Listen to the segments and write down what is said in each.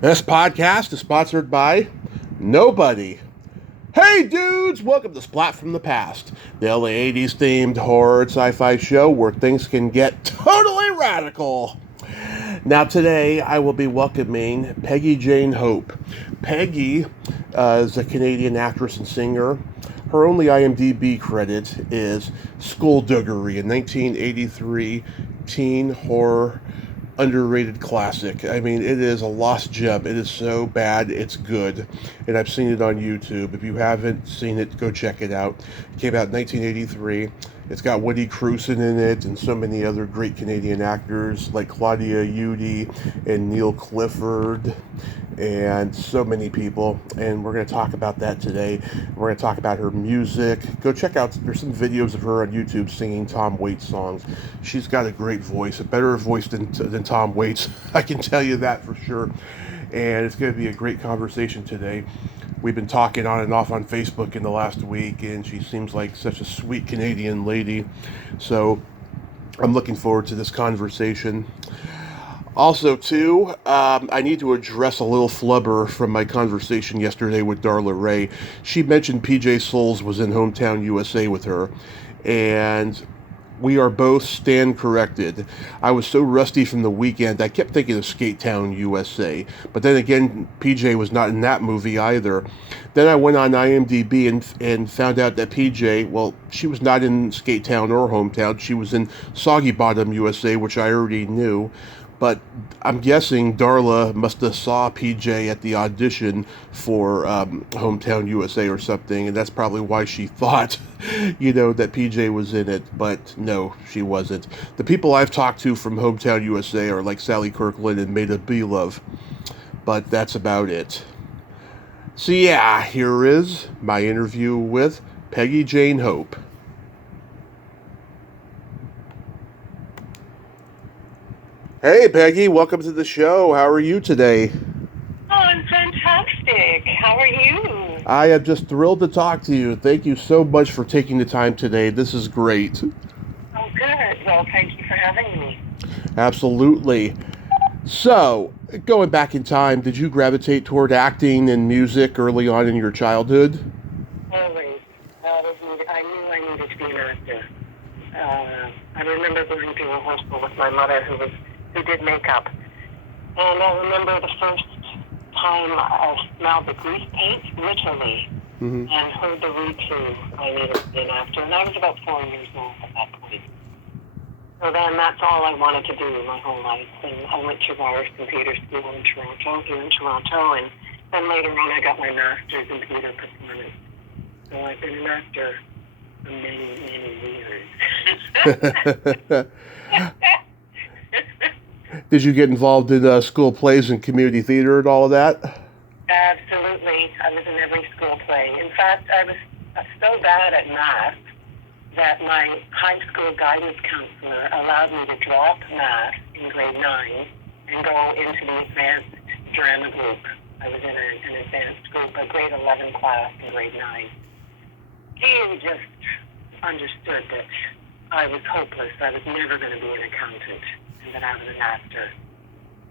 This podcast is sponsored by nobody. Hey dudes, welcome to Splat from the Past, the LA 80s themed horror and sci-fi show where things can get totally radical. Now today I will be welcoming Peggy Jane Hope. Peggy is a Canadian actress and singer. Her only IMDb credit is Skullduggery, a 1983 teen horror underrated classic. I mean, it is a lost gem. It is so bad, it's good. And I've seen it on YouTube. If you haven't seen it, go check it out. It came out in 1983. It's got Woody Crewson in it and so many other great Canadian actors like Claudia Udy and Neil Clifford and so many people. And we're going to talk about that today. We're going to talk about her music. Go check out, there's some videos of her on YouTube singing Tom Waits songs. She's got a great voice, a better voice than Tom Waits. I can tell you that for sure. And it's going to be a great conversation today. We've been talking on and off on Facebook in the last week, and she seems like such a sweet Canadian lady. So I'm looking forward to this conversation. Also, too, I need to address a little flubber from my conversation yesterday with Darla Ray. She mentioned PJ Souls was in Hometown USA with her, and we are both stand corrected. I was so rusty from the weekend, I kept thinking of Skate Town USA. But then again, PJ was not in that movie either. Then I went on IMDb and found out that PJ, well, she was not in Skate Town or Hometown. She was in Soggy Bottom USA, which I already knew. But I'm guessing Darla must have saw PJ at the audition for Hometown USA or something, and that's probably why she thought, that PJ was in it. But no, she wasn't. The people I've talked to from Hometown USA are like Sally Kirkland and Maida Belove, but that's about it. So yeah, here is my interview with Peggy Jane Hope. Hey, Peggy, welcome to the show. How are you today? Oh, I'm fantastic. How are you? I am just thrilled to talk to you. Thank you so much for taking the time today. This is great. Oh, good. Well, thank you for having me. Absolutely. So, going back in time, did you gravitate toward acting and music early on in your childhood? Always. I knew I needed to be an actor. I remember going to rehearsal with my mother who did makeup. And I remember the first time I smelled the grease paint, literally, and heard the read through, I needed to be an actor. And I was about 4 years old at that point. So then that's all I wanted to do my whole life. And I went to Ryerson Theatre School in Toronto, here in Toronto, and then later on I got my master's in theatre performance. So I've been an actor for many, many years. Did you get involved in school plays and community theater and all of that? Absolutely. I was in every school play. In fact, I was so bad at math that my high school guidance counselor allowed me to drop math in grade 9 and go into the advanced drama group. I was in an advanced group, a grade 11 class in grade 9. He just understood that I was hopeless. I was never going to be an accountant and that I was an actor.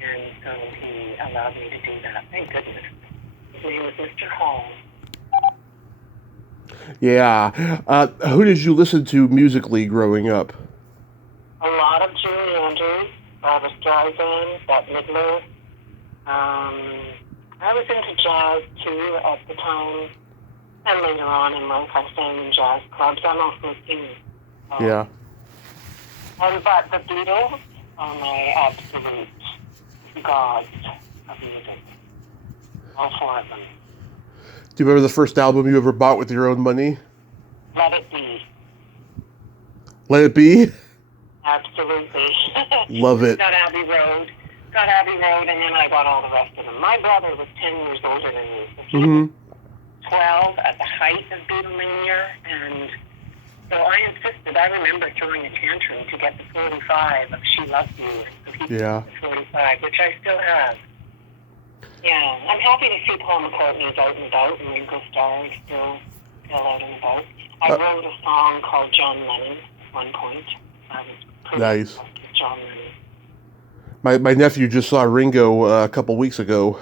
And so he allowed me to do that. Thank goodness. His name was Mr. Hall. Yeah. Who did you listen to musically growing up? A lot of Julie Andrews, Barbra Streisand, Bette Midler. I was into jazz too at the time. And later on in life, I sang in jazz clubs. I'm also a singer. Yeah. But the Beatles are my absolute gods of music. All 4 of them. Do you remember the first album you ever bought with your own money? Let It Be. Let It Be? Absolutely. Love it. Got Abbey Road, and then I got all the rest of them. My brother was 10 years older than me. So he was 12 at the height of Beatlemania, and so I insisted. I remember throwing a tantrum to get the 45 of She Loves You. So he got the 45, which I still have. Yeah, I'm happy to see Paul McCartney's out and about, and Ringo Starr is still out and about. I wrote a song called John Lennon at one point. I was pretty nice. with John Lennon. My nephew just saw Ringo a couple weeks ago.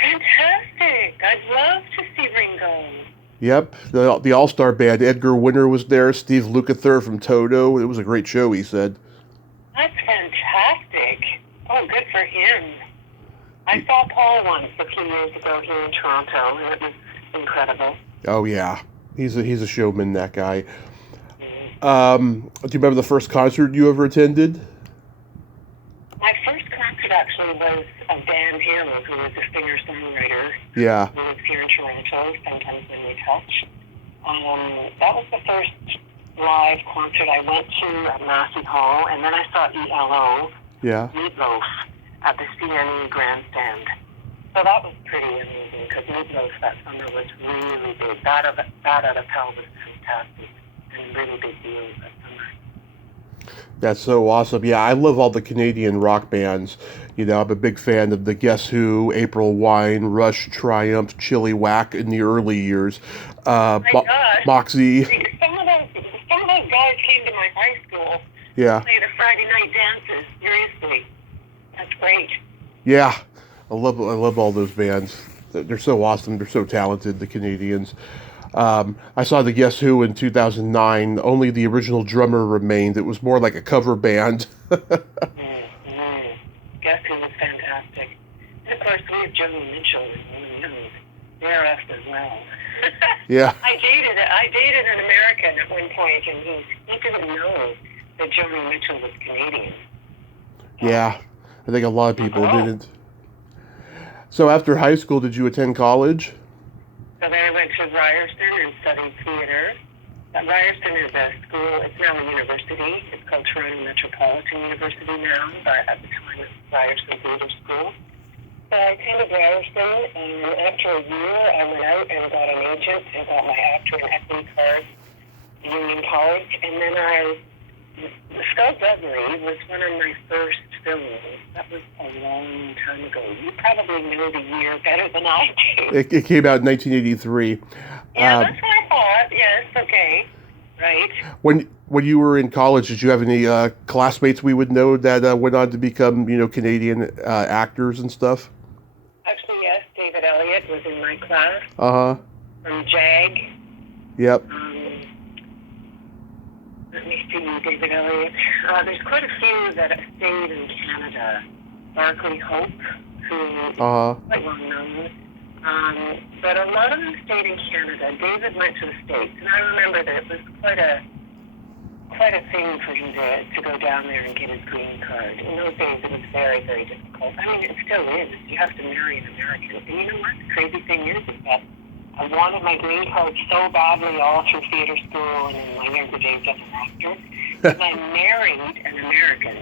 Fantastic! I'd love to see Ringo. Yep, the all-star band. Edgar Winter was there, Steve Lukather from Toto. It was a great show, he said. That's fantastic. Oh, good for him. I saw Paul once a few years ago here in Toronto, and it was incredible. Oh, yeah. He's a showman, that guy. Mm-hmm. Do you remember the first concert you ever attended? My first concert actually was of Dan Hill, who was a singer-songwriter. Yeah. Who lives here in Toronto, sometimes when we touch. That was the first live concert I went to at Massey Hall, and then I saw ELO, Yeah. Meatloaf, at the CNE Grandstand. So that was pretty amazing, because Meatloaf that summer was really big. Bat Out of Hell was fantastic, and really big deal that summer. That's so awesome. Yeah, I love all the Canadian rock bands. You know, I'm a big fan of the Guess Who, April Wine, Rush, Triumph, Chili Whack in the early years. Oh my gosh. Moxie. Some of those guys came to my high school. Yeah. Play the Friday night dances. Seriously. That's great. Yeah. I love all those bands. They're so awesome. They're so talented, the Canadians. I saw the Guess Who in 2009. Only the original drummer remained. It was more like a cover band. Guess Who was fantastic. And of course, we have Joni Mitchell and they're us as well. Yeah. I dated an American at one point, and he didn't know that Joni Mitchell was Canadian. Yeah. I think a lot of people didn't. So after high school, did you attend college? So then I went to Ryerson and studied theater. Ryerson is a school, it's now a university. It's called Toronto Metropolitan University now, but at the time it was Ryerson Theater School. So I attended Ryerson, and after a year I went out and got an agent and got my actor and equity card, union college, and then Skullduggery was one of my first films. That was a long time ago. You probably know the year better than I do. It came out in 1983. Yeah, that's what I thought. Yes, okay. Right. When you were in college, did you have any classmates we would know that went on to become, Canadian actors and stuff? Actually, yes. David Elliott was in my class. Uh-huh. From JAG. Yep. Let me see, David Elliott. There's quite a few that have stayed in Canada. Barclay Hope, who is quite well known. But a lot of them stayed in Canada. David went to the States, and I remember that it was quite a thing for him to go down there and get his green card. In those days, it was very, very difficult. I mean, it still is. You have to marry an American. And you know what? The crazy thing is that I wanted my green card so badly all through theater school and in my younger days as an actor, that I married an American,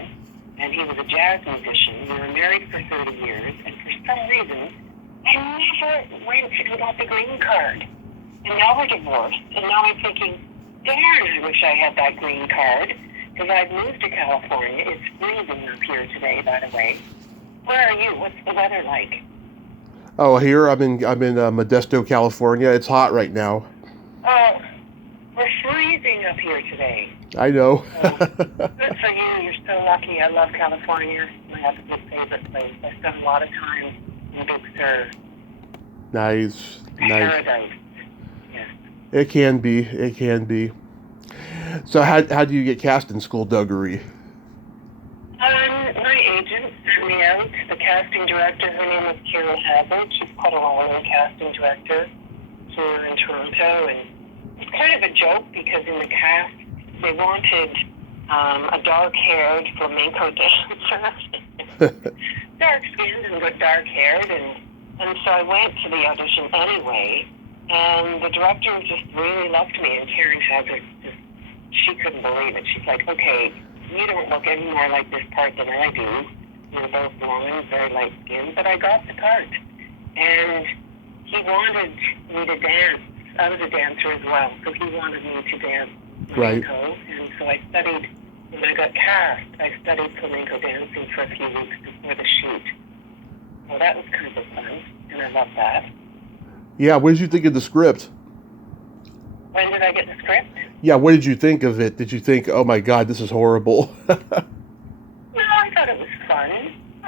and he was a jazz musician. We were married for 30 years, and for some reason, I never went and got the green card. And now we're divorced, and now I'm thinking, darn, I wish I had that green card, because I've moved to California. It's freezing up here today, by the way. Where are you? What's the weather like? Oh, here I'm in Modesto, California. It's hot right now. Oh, we're freezing up here today. I know. Good for you. You're so lucky. I love California. My absolute favorite place. I spent a lot of time in Big Sur. Nice. Paradise. Yes. It can be. So how do you get cast in Skullduggery? My agent sent me out. The casting director, her name is Karen Hazard. She's quite a well-known casting director here in Toronto, and it's kind of a joke because in the cast they wanted a dark-haired flamenco dancer, dark-skinned and good dark-haired, and so I went to the audition anyway. And the director just really loved me, and Karen Hazard she couldn't believe it. She's like, okay, you don't look any more like this part than I do. We're both blonde, very light skinned, but I got the part. And he wanted me to dance. I was a dancer as well, so he wanted me to dance flamenco. And so I studied, when I got cast, I studied flamenco dancing for a few weeks before the shoot. So that was kind of fun, and I loved that. Yeah, what did you think of the script? When did I get the script? Yeah, what did you think of it? Did you think, oh my God, this is horrible? No, I thought it was fun.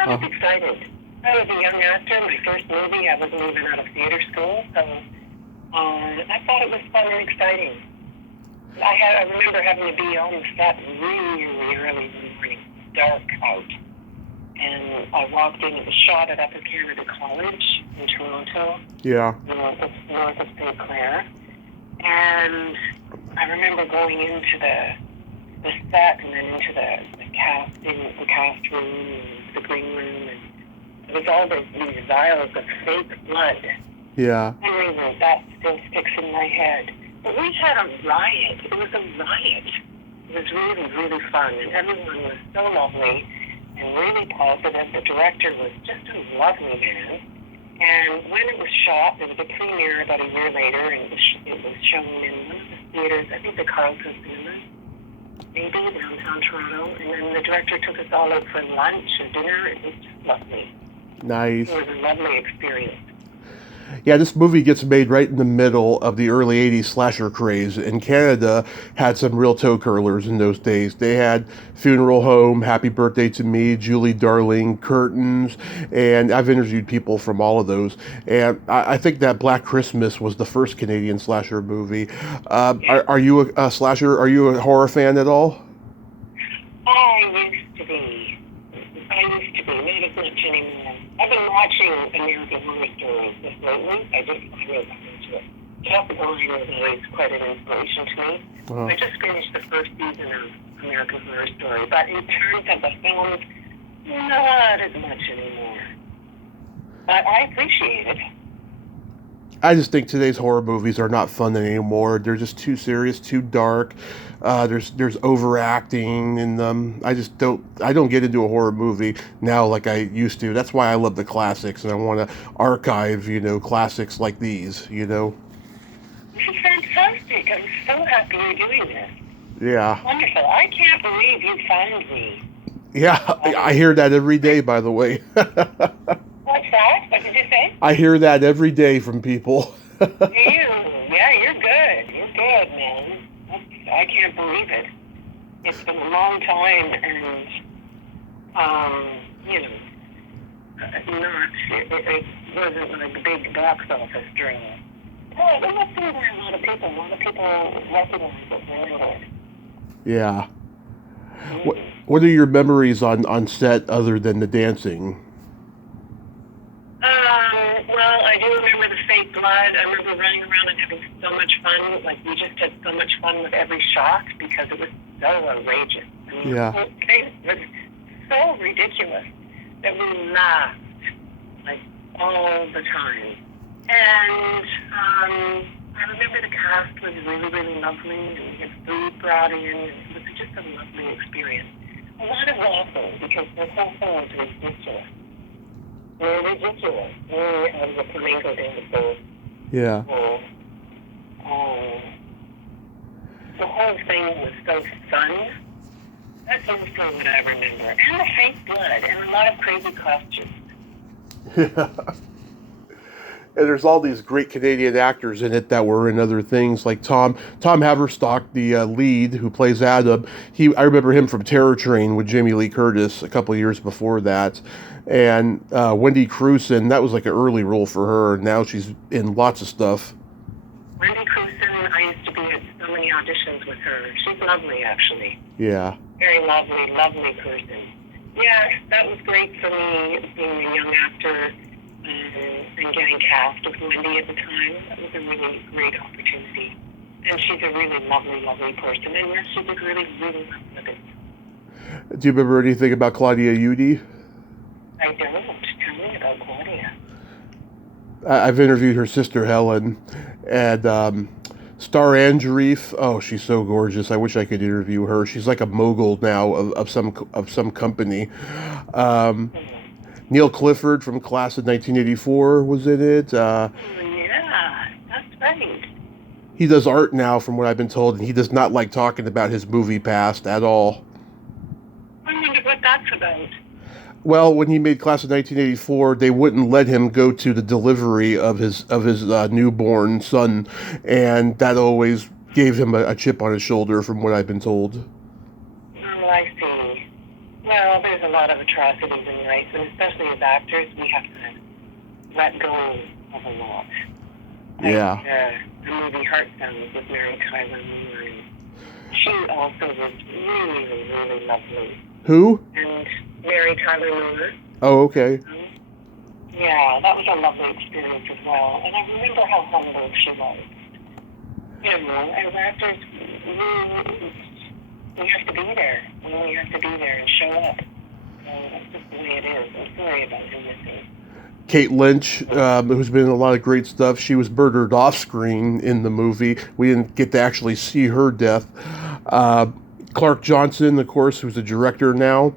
I was excited. I was a young actor. My first movie, I wasn't even out of theater school, so I thought it was fun and exciting. I remember having to be on the set really early in the morning, dark out. And I walked in, it was shot at Upper Canada College in Toronto. Yeah. North of St. Clair. And I remember going into the set and then into the cast room and the green room, and it was all these vials of fake blood. Yeah. And that still sticks in my head. But we had a riot. It was a riot. It was really fun, and everyone was so lovely and really positive. The director was just a lovely man. And when it was shot, there was a premiere about a year later, and it was shown in one of the theaters, I think the Carlton Cinema, maybe downtown Toronto. And then the director took us all out for lunch or dinner. It was just lovely. Nice. It was a lovely experience. Yeah, this movie gets made right in the middle of the early 80s slasher craze, and Canada had some real toe curlers in those days. They had Funeral Home, Happy Birthday to Me, Julie Darling, Curtains, and I've interviewed people from all of those. And I think that Black Christmas was the first Canadian slasher movie. Are you a slasher? Are you a horror fan at all? I used to be, not as much anymore. I've been watching American Horror Stories just lately. I just really got into it. Jeff Garner was always quite an inspiration to me. I just finished the first season of American Horror Story, but in terms of the films, not as much anymore. But I appreciate it. I just think today's horror movies are not fun anymore. They're just too serious, too dark. There's overacting in them. I don't get into a horror movie now like I used to. That's why I love the classics, and I want to archive, classics like these, This is fantastic. I'm so happy you're doing this. Yeah. Wonderful. I can't believe you found me. Yeah, I hear that every day, by the way. What's that? What did you say? I hear that every day from people. Yeah, you're good. You're good, man. I can't believe it. It's been a long time, and it wasn't like a big box office dream. Well, it must be where a lot of people recognize it really good. Yeah. What are your memories on set other than the dancing? Well, I do remember the fake blood. I remember running around and having so much fun. Like, we just had so much fun with every shot because it was so outrageous. Yeah. The whole thing was so ridiculous that we laughed, like, all the time. And I remember the cast was really lovely, and we had food brought in, and it was just a lovely experience. A lot of laughing because the whole thing was ridiculous. Ridiculous. I was a flamenco dancer. Yeah. The whole thing was so fun. That's also what I remember. And the fake blood and a lot of crazy costumes. Yeah. And there's all these great Canadian actors in it that were in other things, like Tom Haverstock, the lead who plays Adam. I remember him from Terror Train with Jamie Lee Curtis a couple of years before that. And Wendy Crewson, that was like an early role for her. Now she's in lots of stuff. Wendy Crewson, I used to be at so many auditions with her. She's lovely, actually. Yeah. Very lovely person. Yeah, that was great for me, being a young actor. And getting cast with Wendy at the time. That was a really great opportunity. And she's a really lovely person. And yes, she did really well with it. Do you remember anything about Claudia Udy? I don't. Tell me about Claudia. I've interviewed her sister Helen, and Star Andreef. Oh, she's so gorgeous. I wish I could interview her. She's like a mogul now of some company. Neil Clifford from Class of 1984 was in it. Yeah, that's right. He does art now, from what I've been told, and he does not like talking about his movie past at all. I wonder what that's about. Well, when he made Class of 1984, they wouldn't let him go to the delivery of his newborn son, and that always gave him a chip on his shoulder, from what I've been told. Oh, I see. Well, Well, there's a lot of atrocities in life, and especially as actors, we have to let go of a lot. Yeah. The movie Heartsounds with Mary Tyler Moore. She also was really, really lovely. Who? And Mary Tyler Moore. Oh, okay. Yeah, that was a lovely experience as well. And I remember how humble she was. You know, as actors, we have to be there. We have to be there and show up. So that's just the way it is. I'm sorry about him missing. Kate Lynch, who's been in a lot of great stuff. She was murdered off screen in the movie. We didn't get to actually see her death. Clark Johnson, of course, who's the director now.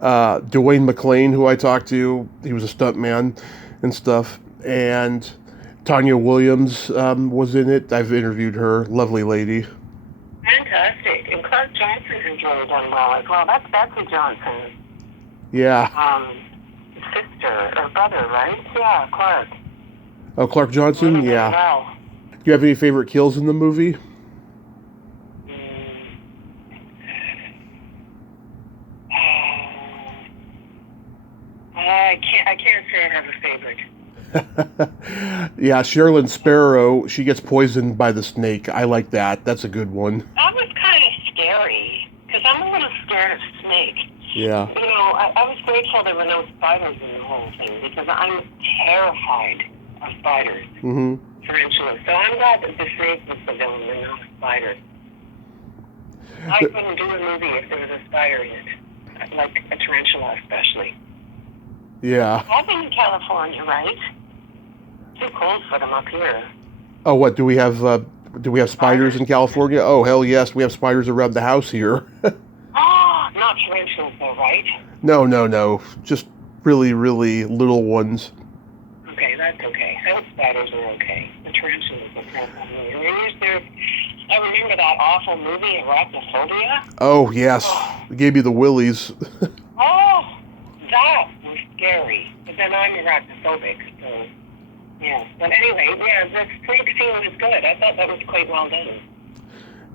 Dwayne McClane, who I talked to, he was a stuntman and stuff. And Tanya Williams was in it. I've interviewed her. Lovely lady. Fantastic. And Clark Johnson has really done well as well. That's Betsy Johnson. Yeah. Sister or brother, right? Yeah, Clark. Oh, Clark Johnson? Yeah. Well. Do you have any favorite kills in the movie? I can't say I have a favorite. Yeah, Sherilyn Sparrow, she gets poisoned by the snake. I like that. That's a good one. That was kind of scary, because I'm a little scared of snakes. Yeah. You know, I was grateful there were no spiders in the whole thing, because I'm terrified of spiders. Mm-hmm. Tarantulas. So I'm glad that the snake was the villain and not a spider. I couldn't do a movie if there was a spider in it, like a tarantula especially. Yeah. I've been in California, right? Too cold for them up here. Oh, what, do we have spiders in California? Oh, hell yes, we have spiders around the house here. Not tarantulas though, right? No. Just really, really little ones. Okay, that's okay. House spiders are okay. The tarantulas are terrible. I remember that awful movie, Arachnophobia. Oh, yes. It gave me the willies. Oh, that was scary. But then I'm arachnophobic, so yeah. But anyway, yeah, the snake scene was good. I thought that was quite well done.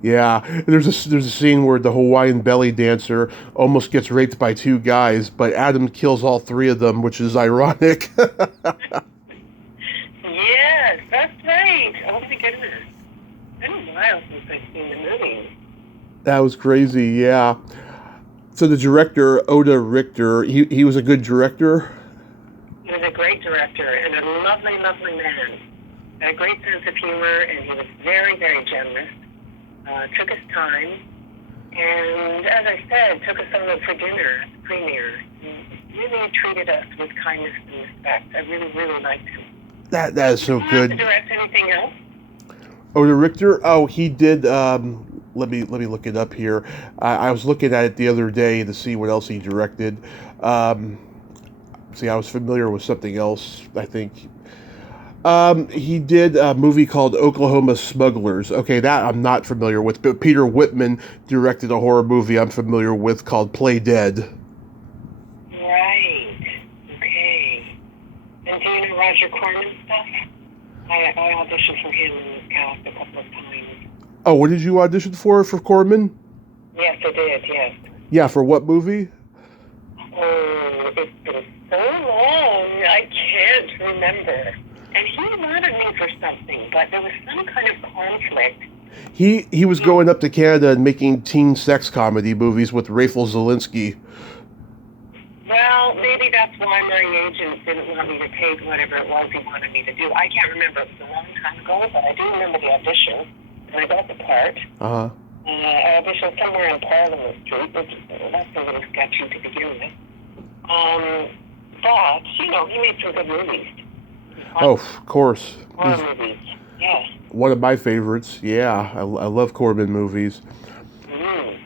Yeah, there's a scene where the Hawaiian belly dancer almost gets raped by two guys, but Adam kills all three of them, which is ironic. Yes, that's right. Oh my goodness. It's been a while since I've seen the movie. That was crazy, yeah. So the director, Oda Richter, he was a good director? He was a great director and a lovely, lovely man. Had a great sense of humor, and he was very, very generous. Took his time, and as I said, took us all out for dinner at the premiere. He really treated us with kindness and respect. I really, really liked him. That is so Did he good. have to direct anything else? Oda Richter? Oh, he did. Let me look it up here. I was looking at it the other day to see what else he directed. See, I was familiar with something else, I think. He did a movie called Oklahoma Smugglers. Okay, that I'm not familiar with, but Peter Whitman directed a horror movie I'm familiar with called Play Dead. Right. Okay. And do you know Roger Corman's stuff? I auditioned for him in this cast a couple of times. Oh, what did you audition for Corman? Yes, I did, yes. Yeah, for what movie? Oh, it's been so long, I can't remember. And he wanted me for something, but there was some kind of conflict. He was going up to Canada and making teen sex comedy movies with Rafal Zelinsky. Well, maybe that's why my agent didn't want me to take whatever it was he wanted me to do. I can't remember. It was a long time ago, but I do remember the audition. And I got the part. Uh-huh. I auditioned somewhere in Parliament Street, which that's a little sketchy to begin with. But, you know, he made some good movies. Oh, of course. Horror movies, yes. One of my favorites. Yeah, I love Corman movies. Mm.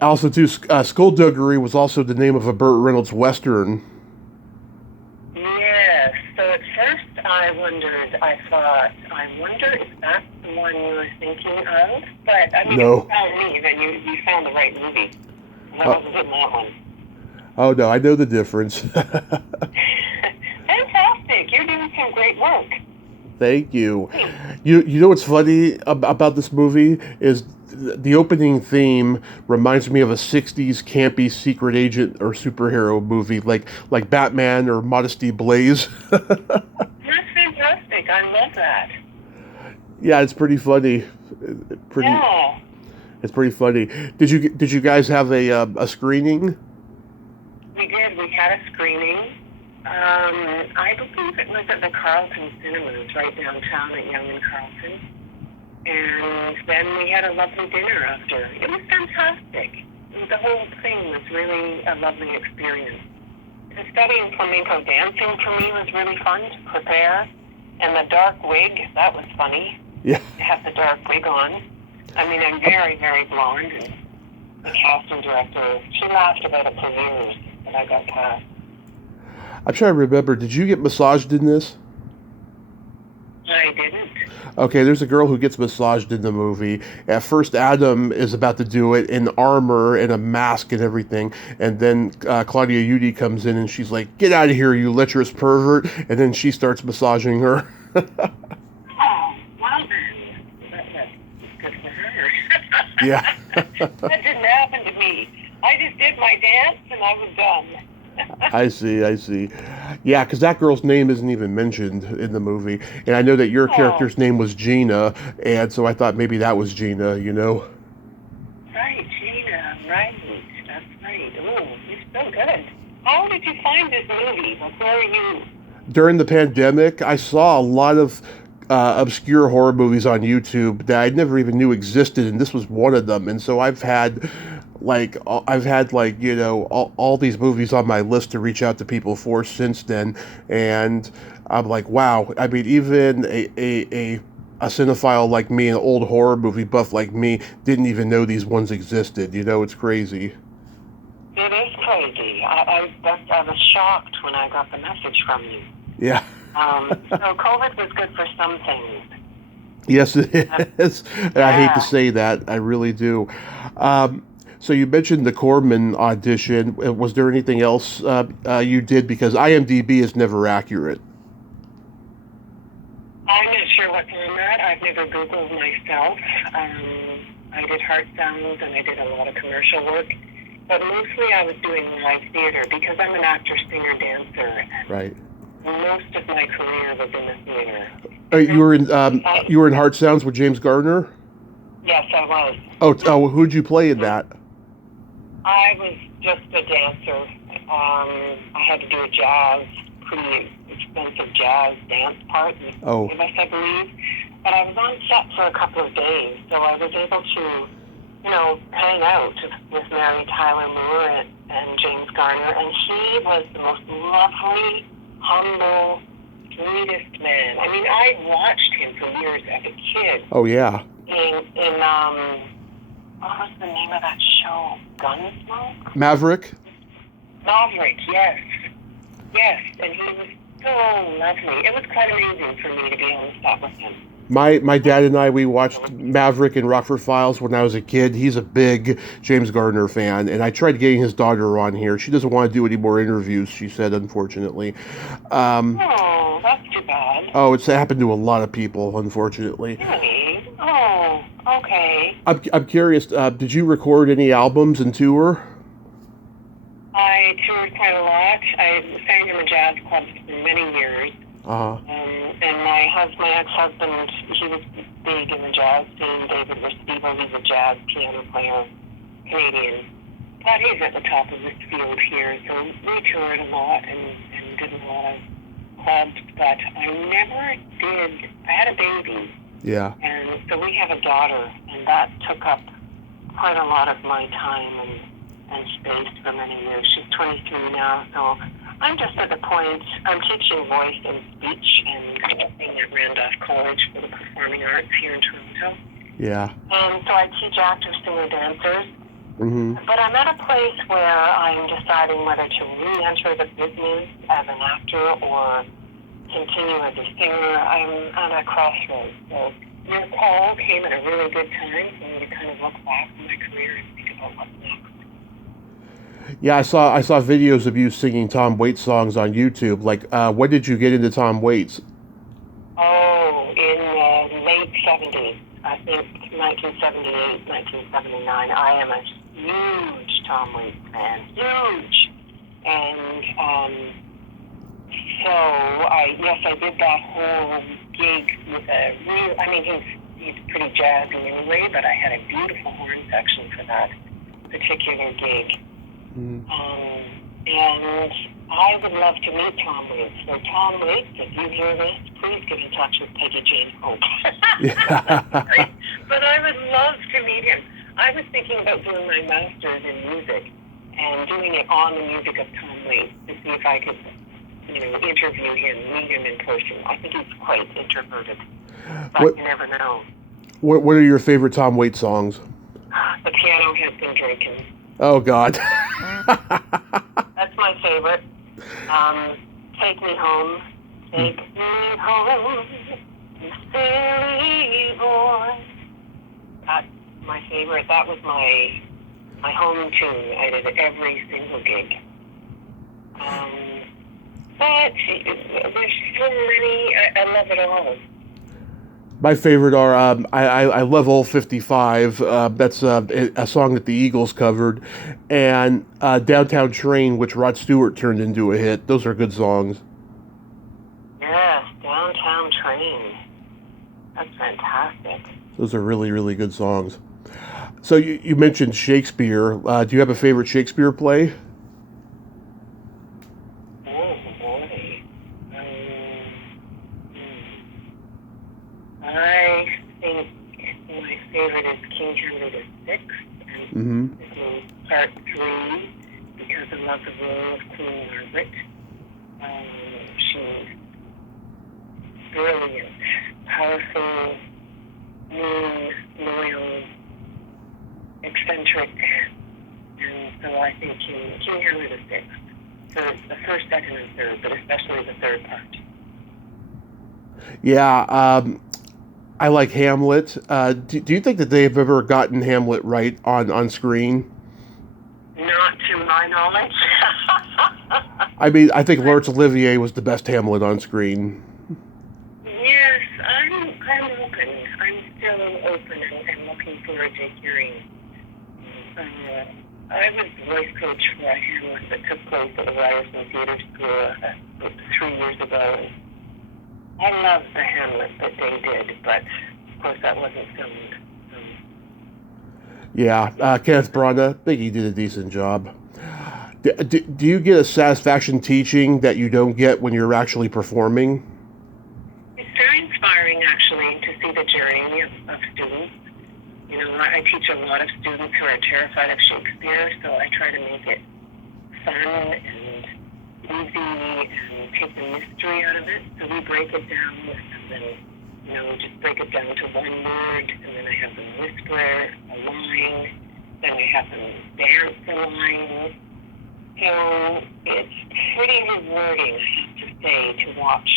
Also, too, Skullduggery was also the name of a Burt Reynolds Western. Yes. So at first I wonder if that's the one you were thinking of. But, I mean, No. if you found me, then you found the right movie. And I wasn't in that one. Oh, no, I know the difference. Fantastic. You're doing some great work. Thank you. You know what's funny about this movie is the opening theme reminds me of a '60s campy secret agent or superhero movie, like Batman or Modesty Blaze. That's fantastic. I love that. Yeah, it's pretty funny. Pretty, Yeah, it's pretty funny. Did you guys have a screening? we did. We had a screening. I believe it was at the Carlton Cinemas right downtown at Yonge and Carlton. And then we had a lovely dinner after. It was fantastic. The whole thing was really a lovely experience. And studying flamenco dancing for me was really fun to prepare. And the dark wig, that was funny. Yeah. To have the dark wig on. I mean, I'm very, very blonde. And the casting director, she laughed about it for years that I got cast. I'm trying to remember. Did you get massaged in this? I didn't. Okay, there's a girl who gets massaged in the movie. At first, Adam is about to do it in armor and a mask and everything, and then Claudia Udi comes in and she's like, "Get out of here, you lecherous pervert!" And then she starts massaging her. Oh, well then. That's good for her. Yeah. That didn't happen to me. I just did my dance and I was done. I see. Yeah, because that girl's name isn't even mentioned in the movie. And I know that your character's name was Gina, and so I thought maybe that was Gina, you know? Right, Gina, right. That's right. Oh, you're so good. How did you find this movie before you... During the pandemic, I saw a lot of obscure horror movies on YouTube that I never even knew existed, and this was one of them. And so I've had you know, all these movies on my list to reach out to people for since then, and I'm like, wow. I mean, even a cinephile like me, an old horror movie buff like me, didn't even know these ones existed. You know, it's crazy. It is crazy. I was shocked when I got the message from you. Yeah. So COVID was good for some things. Yes, it is. And I hate to say that. I really do. So you mentioned the Corman audition. Was there anything else you did? Because IMDb is never accurate. I'm not sure what's on that. I've never Googled myself. I did Heartsounds and I did a lot of commercial work. But mostly I was doing live theater because I'm an actor, singer, dancer. Right. Most of my career was in the theater. You were in Heartsounds with James Garner? Yes, I was. Oh, who'd you play in that? I was just a dancer. I had to do a pretty expensive jazz dance part in Kovac, I believe. But I was on set for a couple of days, so I was able to, you know, hang out with Mary Tyler Moore and James Garner, and he was the most lovely, humble, sweetest man. I mean, I watched him for years as a kid. Oh, yeah. In what was the name of that show? Gunsmoke? Maverick? Maverick, yes. Yes, and he was so lovely. It was quite amazing for me to be on the spot with him. My dad and I, we watched Maverick and Rockford Files when I was a kid. He's a big James Garner fan, and I tried getting his daughter on here. She doesn't want to do any more interviews, she said, unfortunately. Oh, that's too bad. Oh, it's happened to a lot of people, unfortunately. Really? Oh, okay. I'm curious, did you record any albums and tour? I toured quite a lot. I sang in the jazz clubs for many years. And my ex-husband, he was big in the jazz scene. David Restivo, he's a jazz piano player, Canadian. But he's at the top of this field here, so we toured a lot and did a lot of clubs. But I never did. I had a baby. Yeah. And so we have a daughter, and that took up quite a lot of my time and space for many years. She's 23 now, so I'm just at the point, I'm teaching voice and speech and being at Randolph College for the Performing Arts here in Toronto. Yeah. And so I teach actors, singer, dancers. Mm-hmm. But I'm at a place where I'm deciding whether to re-enter the business as an actor or continue as a singer. I'm at a crossroads. So your call came at a really good time for me to kind of look back on my career and think about what's next. Yeah, I saw videos of you singing Tom Waits songs on YouTube. Like, when did you get into Tom Waits? Oh, in the late 70s. I think 1978, 1979. I am a huge Tom Waits fan, huge. And so I did that whole gig with a real. I mean, he's pretty jazzy anyway, but I had a beautiful horn section for that particular gig. Mm. And I would love to meet Tom Waits. So Tom Waits, if you hear this, please get in touch with Peggy Jane Hope. Yeah. But I would love to meet him. I was thinking about doing my master's in music and doing it on the music of Tom Waits to see if I could, interview him, meet him in person. I think he's quite introverted, but you never know. What are your favorite Tom Waits songs? The Piano Has Been Drinking. Oh, God. That's my favorite. Take Me Home. Take me home, you silly boy. That's my favorite. That was my home tune. I did every single gig. But there's so many. I love it all. My favorite are I love Old 55. That's a song that the Eagles covered, and Downtown Train, which Rod Stewart turned into a hit. Those are good songs. Yes, Downtown Train. That's fantastic. Those are really, really good songs. So you mentioned Shakespeare. Do you have a favorite Shakespeare play? Oh, boy. I think my favorite is King Henry VI, and this is part 3, because I love the role of Queen Margaret. She's brilliant, powerful, mean, loyal, eccentric, and so I think King Henry VI, for the first, second, and third, but especially the third part. Yeah, I like Hamlet. Do you think that they've ever gotten Hamlet right on screen? Not to my knowledge. I mean, I think Laurence Olivier was the best Hamlet on screen. Yes, I'm open. I'm still open and looking forward to hearing. I was voice coach for a Hamlet that took place at the Ryerson Theatre School 3 years ago. I love the Hamlet that they did, but of course that wasn't filmed. Yeah, Kenneth Branagh, I think he did a decent job. Do you get a satisfaction teaching that you don't get when you're actually performing? It's very inspiring, actually, to see the journey of students. I teach a lot of students who are terrified of Shakespeare, so I try to make it fun and easy and take the mystery out of it. So we break it down and then, we just break it down to one word, and then I have them whisper a line, then I have them dance a line. So it's pretty rewarding, I have to say, to watch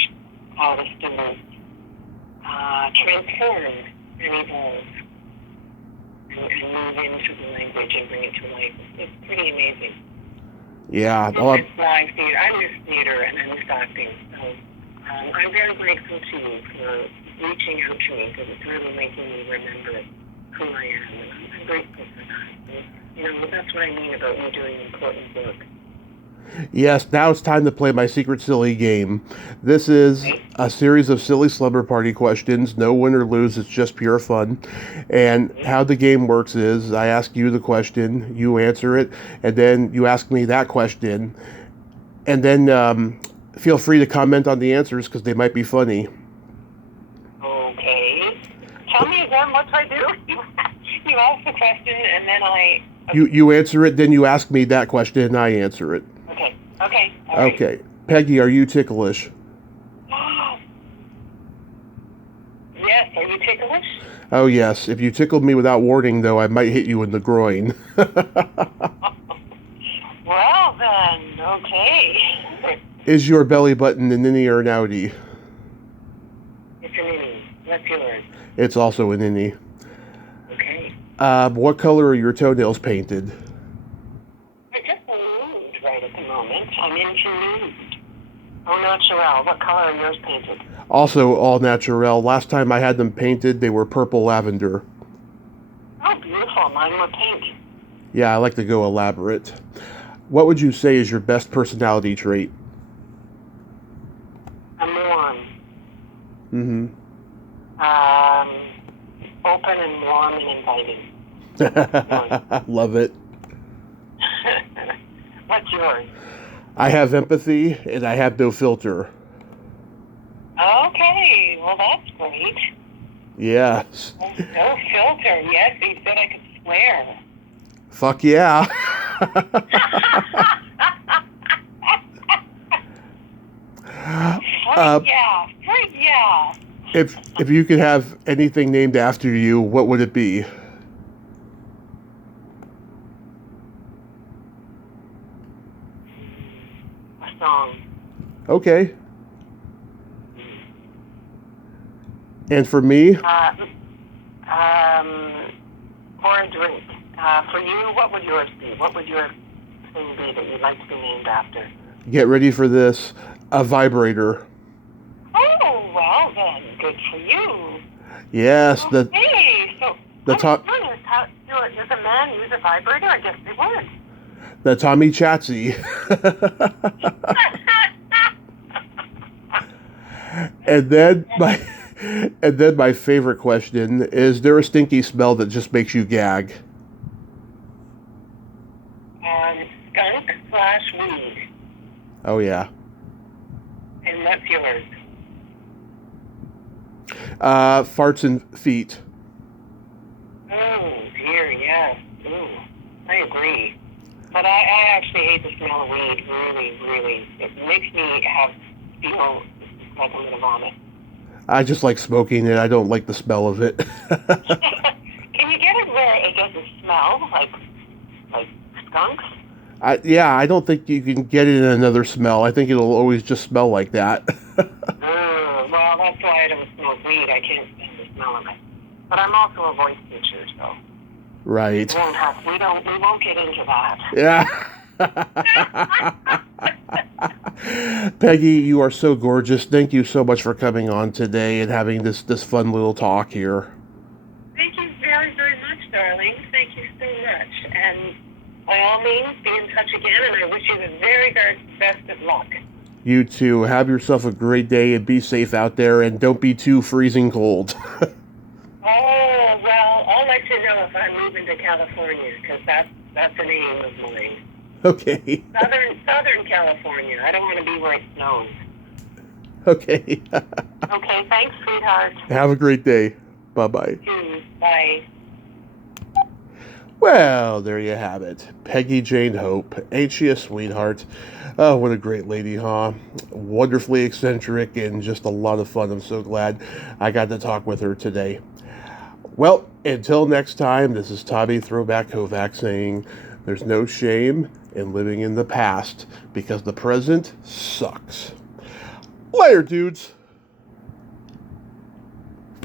how the students transform and evolve and move into the language and bring it to life. It's pretty amazing. Yeah. I miss live theater. I miss theater and I miss acting. So I'm very grateful to you for reaching out to me, because it's really making me remember who I am. And I'm grateful for that. And, that's what I mean about you doing important work. Yes, now it's time to play my secret silly game. This is a series of silly slumber party questions. No win or lose, it's just pure fun. And how the game works is I ask you the question, you answer it, and then you ask me that question. And then feel free to comment on the answers because they might be funny. Okay. Tell me again, what do I do? You ask the question and then I... You answer it, then you ask me that question and I answer it. Okay. Okay. All right. Okay. Peggy, are you ticklish? Yes. Are you ticklish? Oh, yes. If you tickled me without warning, though, I might hit you in the groin. Well, then. Okay. Is your belly button an innie or an outie? It's an innie. What's yours? It's also an innie. Okay. What color are your toenails painted? They're just nude right at the moment. I'm into nude. Oh, natural. What color are yours painted? Also all natural. Last time I had them painted, they were purple lavender. Oh, beautiful. Mine were pink. Yeah, I like to go elaborate. What would you say is your best personality trait? I'm warm. Mm-hmm. Open and warm and inviting. Love it. What's yours? I have empathy and I have no filter. Okay, well that's great. Yes. No filter. Yes, he said I could swear. Fuck yeah. Yeah. If you could have anything named after you, what would it be? A song. Okay. And for me? Or a drink. For you, what would yours be? What would your thing be that you'd like to be named after? Get ready for this. A vibrator. Oh, well then, good for you. Yes, So the top. Does a man use a vibrator? I guess they would. The Tommy Chatsy. and then my favorite question is: there a stinky smell that just makes you gag? Skunk/weed. Oh yeah. And what's yours? Farts and feet. Oh dear, yes. Ooh, I agree. But I actually hate the smell of weed. Really, really. It makes me feel like I'm gonna vomit. I just like smoking it. I don't like the smell of it. Can you get it where it doesn't smell like skunks? I don't think you can get it in another smell. I think it'll always just smell like that. Well, that's why I don't smoke weed. I can't stand the smell of it. But I'm also a voice teacher, so Right. we won't get into that. Yeah. Peggy, you are so gorgeous. Thank you so much for coming on today and having this fun little talk here. Thank you very, very much, darling. Thank you so much. And by all means, be in touch again, and I wish you the very, very best of luck. You too. Have yourself a great day and be safe out there and don't be too freezing cold. Oh, well, I'll let you know if I'm moving to California, because that's an aim of mine. Okay. Southern California. I don't want to be where it snows. Okay. Okay, thanks, sweetheart. Have a great day. Bye-bye. Bye. Well, there you have it. Peggy Jane Hope. Ain't she a sweetheart? Oh, what a great lady, huh? Wonderfully eccentric and just a lot of fun. I'm so glad I got to talk with her today. Well, until next time, this is Tommy Throwback Kovac saying there's no shame in living in the past because the present sucks. Later, dudes.